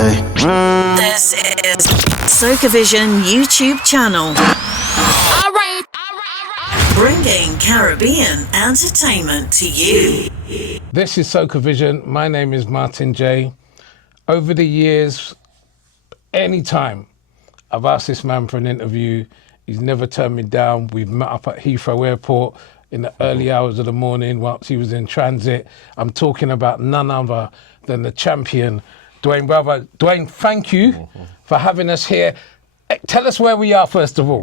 Okay. This is Socavision YouTube channel. All right. Bringing Caribbean entertainment to you. This is Socavision. My name is Martin J. Over the years, anytime I've asked this man for an interview, he's never turned me down. We've met up at Heathrow Airport in the early hours of the morning whilst he was in transit. I'm talking about none other than the champion, Dwayne Bravo. Dwayne, thank you for having us here. Tell us where we are, first of all.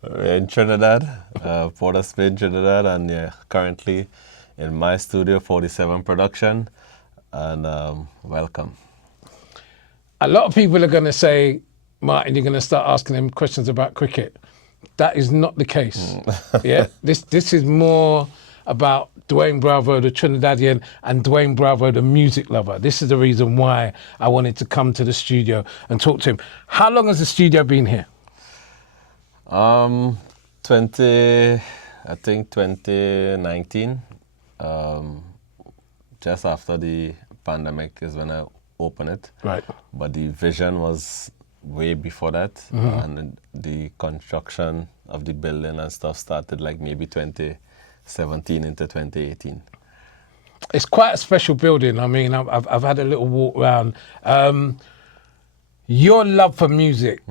We're in Trinidad, Port of Spain Trinidad, and currently in my studio, 47 production, and welcome. A lot of people are going to say, Martin, you're going to start asking them questions about cricket. That is not the case. Yeah, this is more about Dwayne Bravo, the Trinidadian, and Dwayne Bravo, the music lover. This is the reason why I wanted to come to the studio and talk to him. How long has the studio been here? 2019. Just after the pandemic is when I opened it. Right. But the vision was way before that, and the construction of the building and stuff started like maybe 2017 into 2018. It's quite a special building. I mean, I've had a little walk around. Your love for music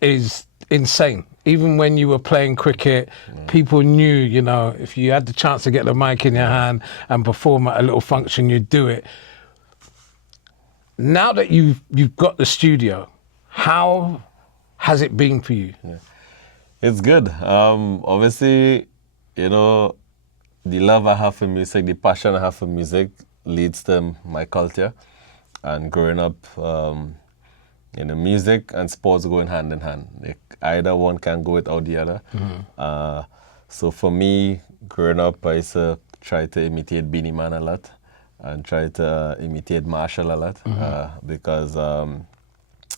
is insane. Even when you were playing cricket, people knew, you know, if you had the chance to get the mic in your hand and perform at a little function, you'd do it. Now that you've got the studio, how has it been for you? Yeah. It's good. Obviously, you know, the love I have for music, the passion I have for music leads to my culture. And growing up, you know, music and sports going hand in hand. Like, either one can go without the other. So for me, growing up, I used to try to imitate Beanie Man a lot and try to imitate Marshall a lot because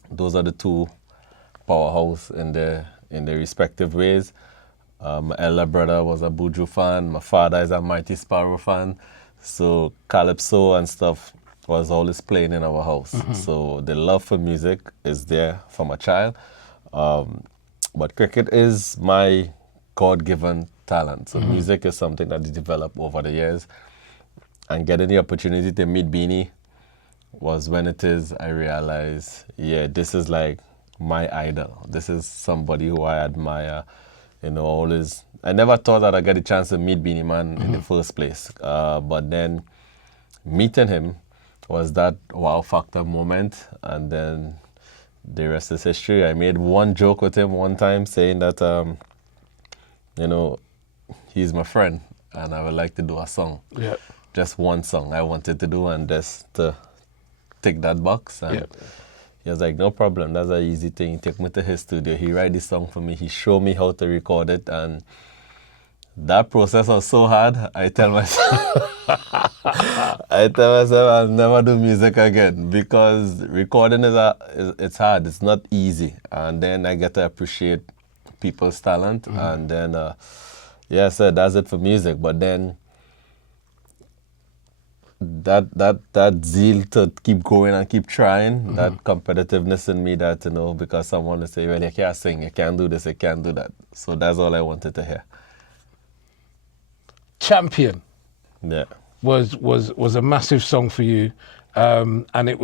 those are the two powerhouse in their respective ways. My elder brother was a Buju fan. My father is a Mighty Sparrow fan. So Calypso and stuff was always playing in our house. So the love for music is there from a child. But cricket is my God-given talent. So music is something that I developed over the years. And getting the opportunity to meet Beanie was when I realized, yeah, this is like my idol. This is somebody who I admire. You know, always. I never thought that I'd get a chance to meet Beanie Man in the first place. But then meeting him was that wow factor moment. And then the rest is history. I made one joke with him one time saying that, you know, he's my friend and I would like to do a song. Yeah. Just one song I wanted to do and just to tick that box. And he was like, no problem, that's an easy thing. He took me to his studio. He write the song for me. He showed me how to record it. And that process was so hard. I tell myself, I'll never do music again because recording it's hard. It's not easy. And then I get to appreciate people's talent. And then, so that's it for music. But then that zeal to keep going and keep trying, that competitiveness in me that, you know, because someone will say, well, you can't sing, you can't do this, you can't do that. So that's all I wanted to hear. Champion. Yeah. Was a massive song for you, and it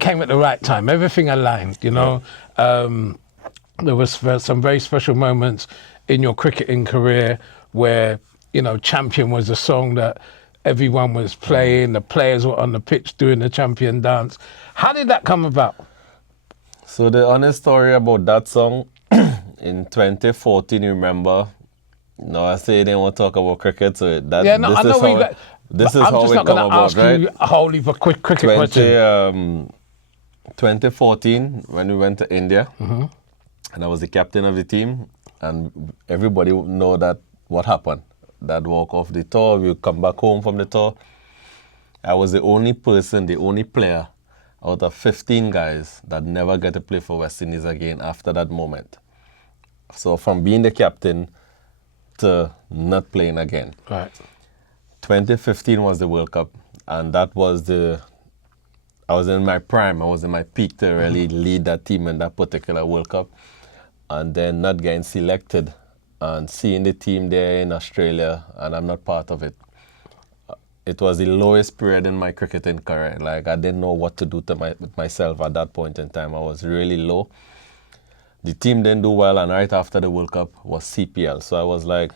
came at the right time. Everything aligned, you know. There was some very special moments in your cricketing career where, you know, Champion was a song that everyone was playing. The players were on the pitch doing the Champion dance. How did that come about? So the honest story about that song, in 2014, you remember. No, I say they want to talk about cricket, so that I know this is I'm how just it not come going to about, ask right? you a whole heap of quick cricket questions. 2014, when we went to India, and I was the captain of the team, and everybody know that what happened. That walk off the tour, we come back home from the tour. I was the only person, the only player out of 15 guys that never get to play for West Indies again after that moment. So from being the captain to not playing again. Right. 2015 was the World Cup, And that was I was in my prime. I was in my peak to really lead that team in that particular World Cup. And then not getting selected and seeing the team there in Australia, and I'm not part of it. It was the lowest period in my cricketing career. Like, I didn't know what to do with myself at that point in time. I was really low. The team didn't do well, and right after the World Cup was CPL. So I was like,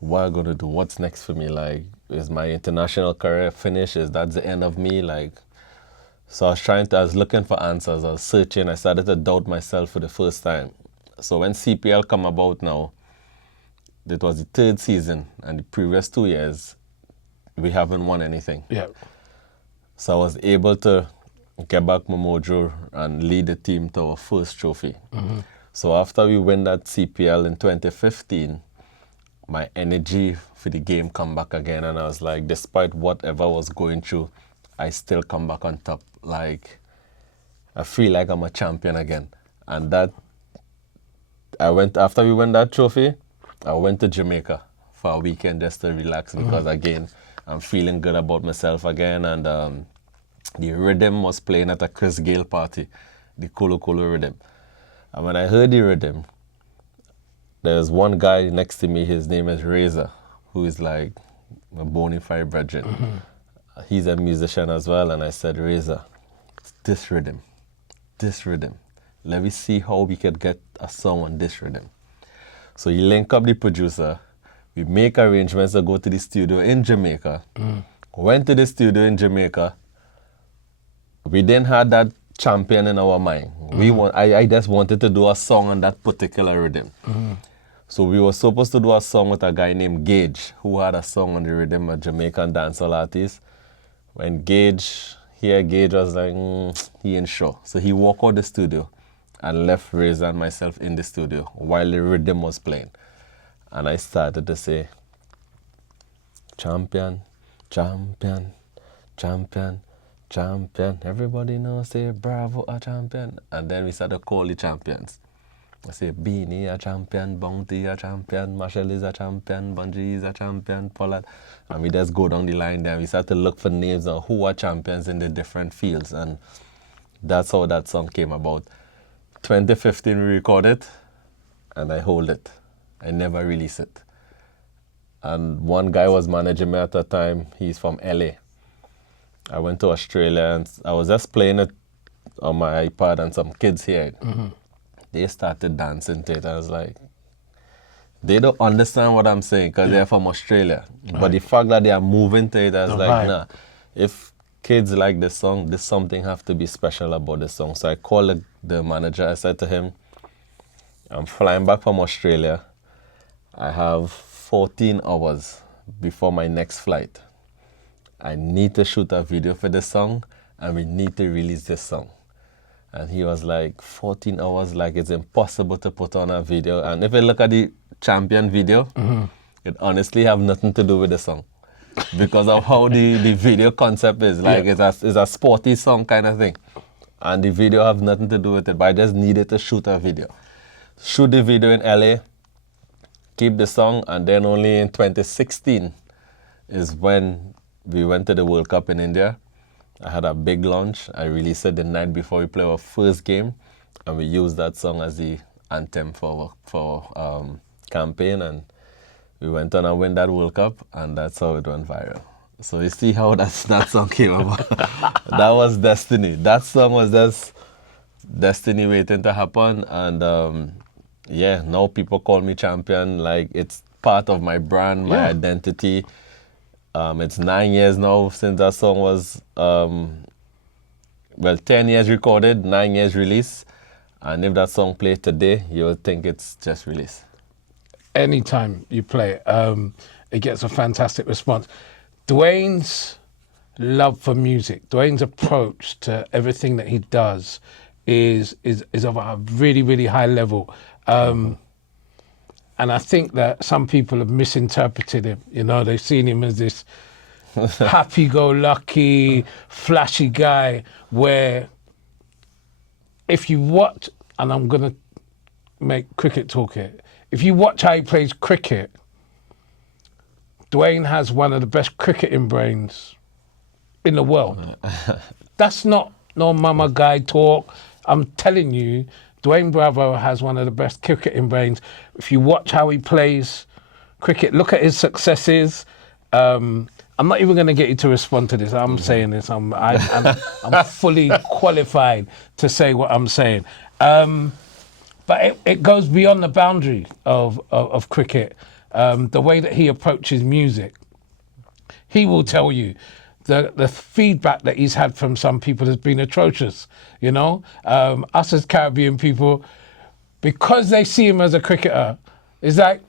what am I going to do? What's next for me? Like, is my international career finished? Is that the end of me? Like, so I was looking for answers. I was searching. I started to doubt myself for the first time. So when CPL come about now, it was the third season, and the previous 2 years, we haven't won anything. Yeah. So I was able to get back my mojo and lead the team to our first trophy. So after we win that CPL in 2015, my energy for the game come back again, and I was like, despite whatever I was going through, I still come back on top. Like, I feel like I'm a champion again. And after we won that trophy, I went to Jamaica for a weekend just to relax because, again, I'm feeling good about myself again. And the rhythm was playing at a Chris Gayle party, the Kolo Kolo rhythm. And when I heard the rhythm, there's one guy next to me, his name is Razor, who is like a bona fide brethren. He's a musician as well, and I said, Razor, this rhythm, let me see how we could get a song on this rhythm. So he link up the producer, we make arrangements to go to the studio in Jamaica. Went to the studio in Jamaica. We didn't have that champion in our mind. I just wanted to do a song on that particular rhythm. So we were supposed to do a song with a guy named Gage, who had a song on the rhythm, a Jamaican dancehall artist. When Gage was like, he ain't sure. So he walked out the studio and left Razor and myself in the studio while the rhythm was playing. And I started to say, champion, champion, champion, champion. Everybody knows, say, Bravo, a champion. And then we started to call the champions. I say, Beanie a champion, Bounty a champion, Marshall is a champion, Bungie is a champion, Pollard. And we just go down the line there. We start to look for names of who are champions in the different fields. And that's how that song came about. 2015 we recorded, and I hold it. I never release it. And one guy was managing me at the time. He's from LA. I went to Australia, and I was just playing it on my iPad, and some kids here. They started dancing to it. I was like, they don't understand what I'm saying because they're from Australia. Right. But the fact that they are moving to it, I was like, nah, if kids like this song, there's something have to be special about this song. So I called the manager. I said to him, I'm flying back from Australia. I have 14 hours before my next flight. I need to shoot a video for this song, and we need to release this song. And he was like, 14 hours, like it's impossible to put on a video. And if you look at the champion video, it honestly have nothing to do with the song because of how the video concept is. Like it's a sporty song kind of thing. And the video have nothing to do with it, but I just needed to shoot a video. Shoot the video in LA, keep the song, and then only in 2016 is when we went to the World Cup in India. I had a big launch. I released it the night before we played our first game, and we used that song as the anthem for campaign, and we went on and win that World Cup, and that's how it went viral. So you see how that song came about. That was destiny. That song was just destiny waiting to happen, and now people call me champion. Like, it's part of my brand, my identity. It's 9 years now since that song was, 10 years recorded, 9 years released. And if that song played today, you'll think it's just released. Anytime you play it, it gets a fantastic response. Dwayne's love for music, Dwayne's approach to everything that he does is of a really, really high level. And I think that some people have misinterpreted him. You know, they've seen him as this happy-go-lucky, flashy guy where if you watch, and I'm going to make cricket talk here, if you watch how he plays cricket, Dwayne has one of the best cricketing brains in the world. That's not no mama guy talk. I'm telling you, Dwayne Bravo has one of the best cricketing brains. If you watch how he plays cricket, look at his successes. I'm not even going to get you to respond to this. I'm saying this. I'm fully qualified to say what I'm saying. But it goes beyond the boundary of cricket. The way that he approaches music, he will tell you the feedback that he's had from some people has been atrocious. You know, us as Caribbean people, because they see him as a cricketer, it's like,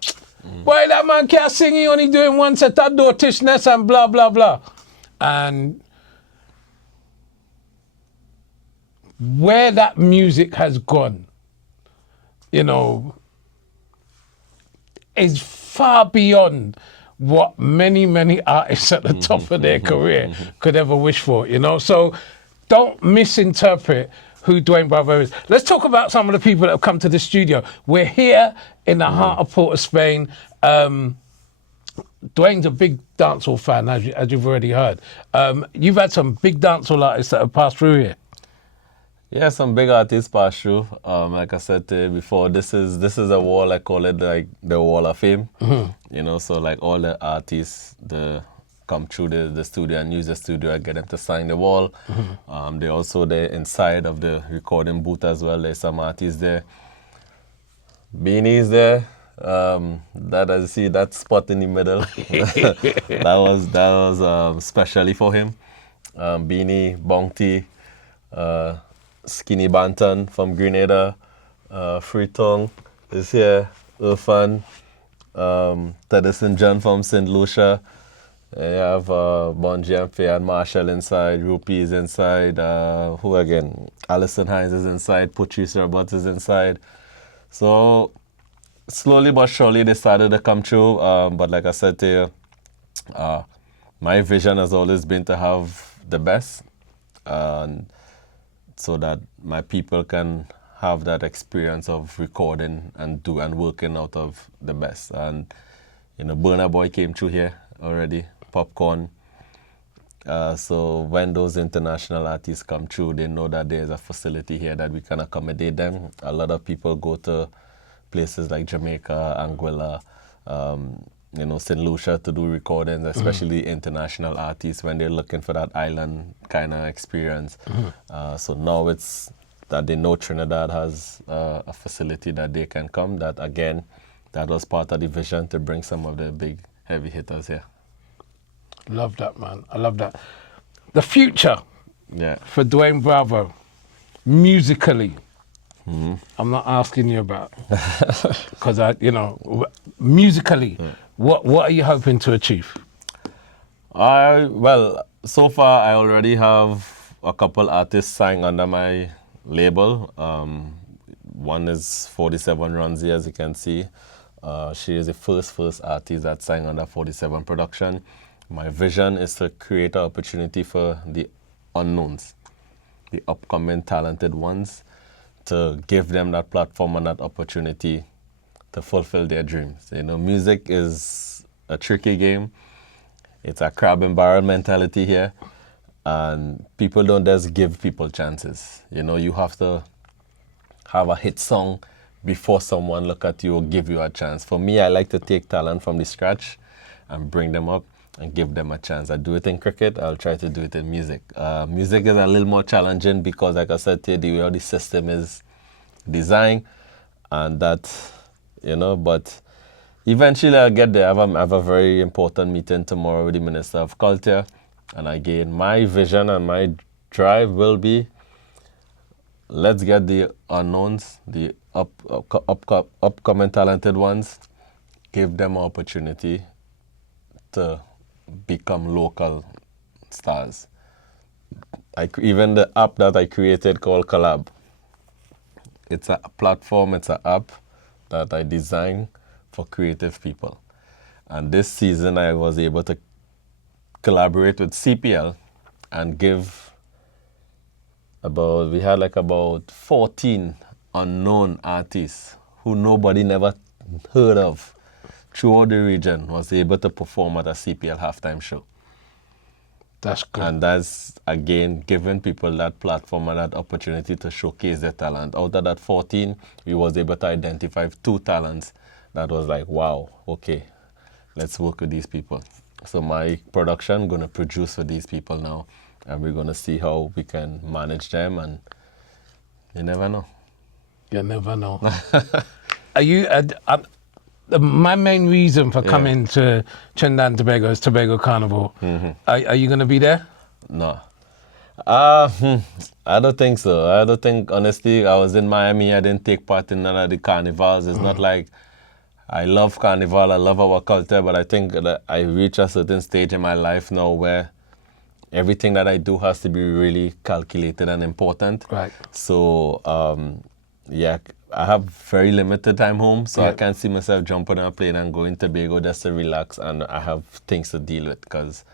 boy, that man can't sing, he only doing one set of dotishness and blah, blah, blah. And where that music has gone, you know, is far beyond what many, many artists at the top of their career could ever wish for, you know? So don't misinterpret who Dwayne Bravo is. Let's talk about some of the people that have come to the studio. We're here in the heart of Port of Spain. Dwayne's a big dancehall fan, as you've already heard. You've had some big dancehall artists that have passed through here. Yeah, some big artists pass through. Like I said before, this is a wall. I call it like the Wall of Fame. You know, so like all the artists, come through the studio and use the studio. I get them to sign the wall. They're also there inside of the recording booth as well. There's some artists there. Beanie's there. That as you see that spot in the middle. that was specially for him. Beanie, Bounty, Skinny Banton from Grenada, Freetong is here, Irfan, Tedison John from St. Lucia. You have Bonji and Faye and Marshall inside, Rupi is inside, who again? Alison Hines is inside, Patrice Roberts is inside. So slowly but surely they started to come through. But like I said to you, my vision has always been to have the best. And so that my people can have that experience of recording and working out of the best. And, you know, Burna Boy came through here already, Popcorn. So when those international artists come through, they know that there's a facility here that we can accommodate them. A lot of people go to places like Jamaica, Anguilla, you know, St. Lucia to do recordings, especially international artists when they're looking for that island kind of experience. So now it's that they know Trinidad has a facility that they can come. That again, that was part of the vision to bring some of the big heavy hitters here. Love that, man. I love that. The future for Dwayne Bravo, musically. I'm not asking you about, because musically, what are you hoping to achieve? Well, so far I already have a couple artists signed under my label. One is 47 Runzi, as you can see. She is the first artist that signed under 47 Production. My vision is to create an opportunity for the unknowns, the upcoming talented ones, to give them that platform and that opportunity to fulfill their dreams. You know, music is a tricky game. It's a crab and barrel mentality here. And people don't just give people chances. You know, you have to have a hit song before someone look at you or give you a chance. For me, I like to take talent from the scratch and bring them up and give them a chance. I do it in cricket, I'll try to do it in music. Music is a little more challenging because, like I said, the way the system is designed, and that, you know, but eventually I'll get there. I have a very important meeting tomorrow with the Minister of Culture, and again, my vision and my drive will be, let's get the unknowns, the upcoming talented ones, give them an opportunity to become local stars. Even the app that I created called Collab, it's a platform, it's an app that I designed for creative people. And this season I was able to collaborate with CPL and give we had about 14 unknown artists who nobody never heard of throughout the region was able to perform at a CPL halftime show. That's good. And that's, again, giving people that platform and that opportunity to showcase their talent. Out of that 14, we was able to identify 2 talents that was like, wow, okay, let's work with these people. So my production going to produce for these people now, and we're going to see how we can manage them, and you never know. You never know. Are you... my main reason for coming to Trinidad and Tobago is Tobago Carnival. Are you going to be there? No. I don't think so. I don't think, honestly, I was in Miami. I didn't take part in none of the carnivals. It's not like I love carnival. I love our culture, but I think that I reach a certain stage in my life now where everything that I do has to be really calculated and important. Right. So, yeah, I have very limited time home, so I can't see myself jumping on a plane and going to Tobago just to relax, and I have things to deal with, because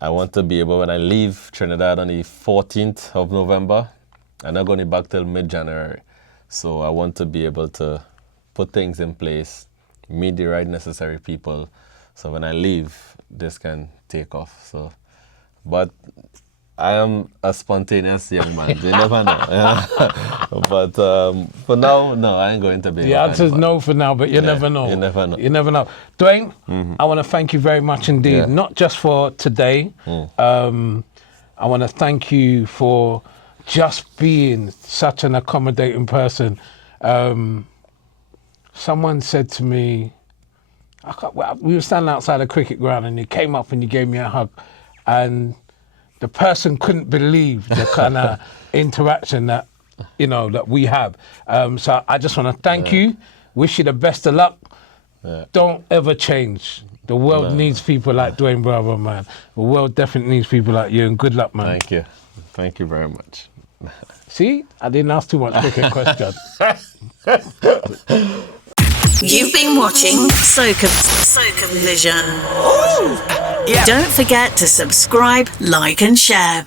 I want to be able, when I leave Trinidad on the 14th of November, I'm not going back till mid-January. So I want to be able to put things in place, meet the right necessary people, so when I leave, this can take off. So, but I am a spontaneous young man. You never know. But for now, no, I ain't going to be. The answer is no for now, but you never know. You never know. You never know. Dwayne, I want to thank you very much indeed, not just for today. I want to thank you for just being such an accommodating person. Someone said to me, we were standing outside a cricket ground, and you came up and you gave me a hug, and the person couldn't believe the kind of interaction that, you know, that we have. So I just want to thank you, wish you the best of luck. Don't ever change. The world needs people like Dwayne Bravo, man. The world definitely needs people like you, and good luck, man. Thank you. Thank you very much. See, I didn't ask too much cricket questions. You've been watching Socavision. Don't forget to subscribe, like and share.